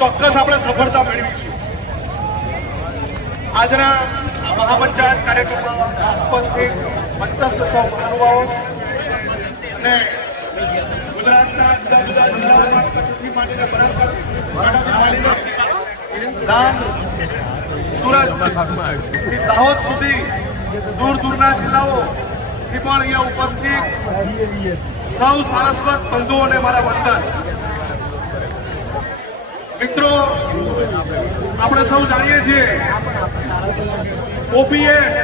ચોક્કસ આપણે સફળતા મેળવીશું. આજના આ મહાપંચાયત કાર્યક્રમમાં ઉપસ્થિત મંચસ્થ સૌ મહાનુભાવો અને ગુજરાતના જુદા જુદા જિલ્લાઓમાં કચ્છથી માંડીને બનાસકાંઠાથી માંડીને ડાંગ, સુરત થી દાહોદ સુધી દૂર દૂરના જિલ્લાઓથી પણ અહીંયા ઉપસ્થિત સૌ સારસ્વત બંધુઓને મારા વંદન. મિત્રો, આપણે સૌ જાણીએ છીએ ઓપીએસ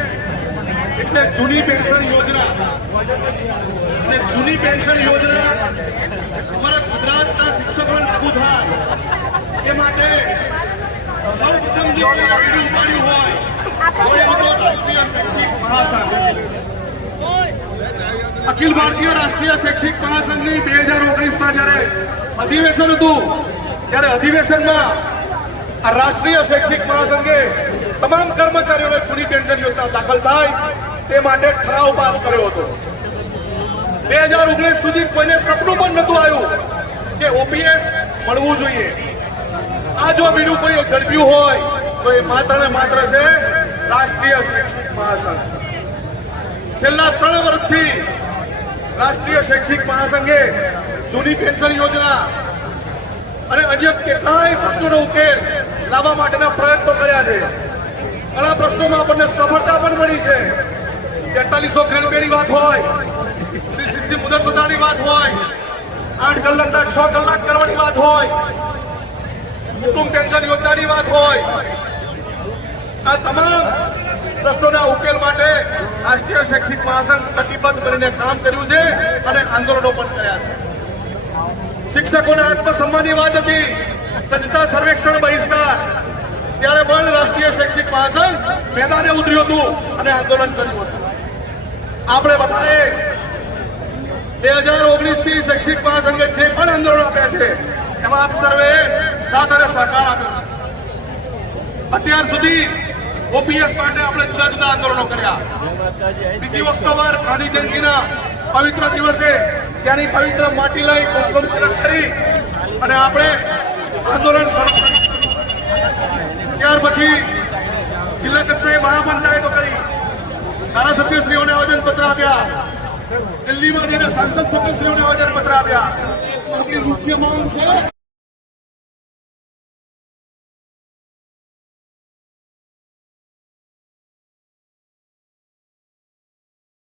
એટલે જૂની પેન્શન યોજના. અને જૂની પેન્શન યોજના અમારા ગુજરાતના શિક્ષકોને લાગુ થાય એ માટે સૌ પ્રથમ જે બીડું ઉપાડ્યું હોય તો રાષ્ટ્રીય શૈક્ષિક મહાસંઘ. અખિલ ભારતીય રાષ્ટ્રીય શૈક્ષિક મહાસંઘની 2019માં જયારે અધિવેશન હતું ત્યારે અધિવેશનમાં આ રાષ્ટ્રીય શૈક્ષિક મહાસંઘે તમામ કર્મચારીઓને જૂની પેન્શન યોજના દાખલ થાય તે માટે ઠરાવ પાસ કર્યો હતો. 2019 સુધી કોઈને સપનું પણ નતું આવ્યું કે ઓપીએસ મળવું જોઈએ. આ જો બીડું કોઈ ઝડપ્યું હોય તો એ માત્ર ને માત્ર છે રાષ્ટ્રીય શૈક્ષિક મહાસંઘ. છેલ્લા 3 વર્ષથી રાષ્ટ્રીય શૈક્ષિક મહાસંઘે જૂની પેન્શન યોજના અને અન્ય કેટલાય પ્રશ્નોનો ઉકેલ લાવવા માટેના પ્રયત્નો કર્યા છે. ઘણા પ્રશ્નોમાં આપણને સફળતા પણ મળી છે. 4300 ગ્રેડ બેની વાત હોય, સીસીસી મુદત વધારાની વાત હોય, 8 કલાકના 6 કલાક કરવાની વાત હોય, કુટુંબ પેન્શન યોજનાની વાત હોય, આ તમામ પ્રશ્નોના ઉકેલ માટે રાષ્ટ્રીય શૈક્ષિક મહાસંઘ કટિબદ્ધ બનીને કામ કર્યું છે અને આંદોલનો પણ કર્યા છે. શિક્ષકોના આત્મસન્માનની વાત હતી, સજ્જતા સર્વેક્ષણ બહિષ્કાર, ત્યારે પણ રાષ્ટ્રીય શૈક્ષિક મહાસંઘ મેદાને ઉતર્યું હતું અને આંદોલન કર્યું હતું. આપણે બધાએ 2019 થી શૈક્ષિક મહાસંઘે જે પણ આંદોલન આપ્યા છે એમાં આપ સર્વે સાથ અને સહકાર આપ્યો. અત્યાર સુધી ઓપીએસ માટે આપણે જુદા જુદા આંદોલનો કર્યા. બીજી ઓક્ટોબર ગાંધી જયંતિના પવિત્ર દિવસે ત્યાંની પવિત્ર માટી લઈ કુમકુમ તિલક કરી અને આપણે આંદોલન શરૂ કર્યું. ત્યાર પછી જિલ્લા કક્ષાએ મહાપંચાયતો કરી, ધારાસભ્યશ્રીઓને આવેદનપત્ર આપ્યા, દિલ્હીમાં જઈને સાંસદ સભ્યશ્રીઓને આવેદનપત્ર આપ્યા. આપણી મુખ્ય માંગ છે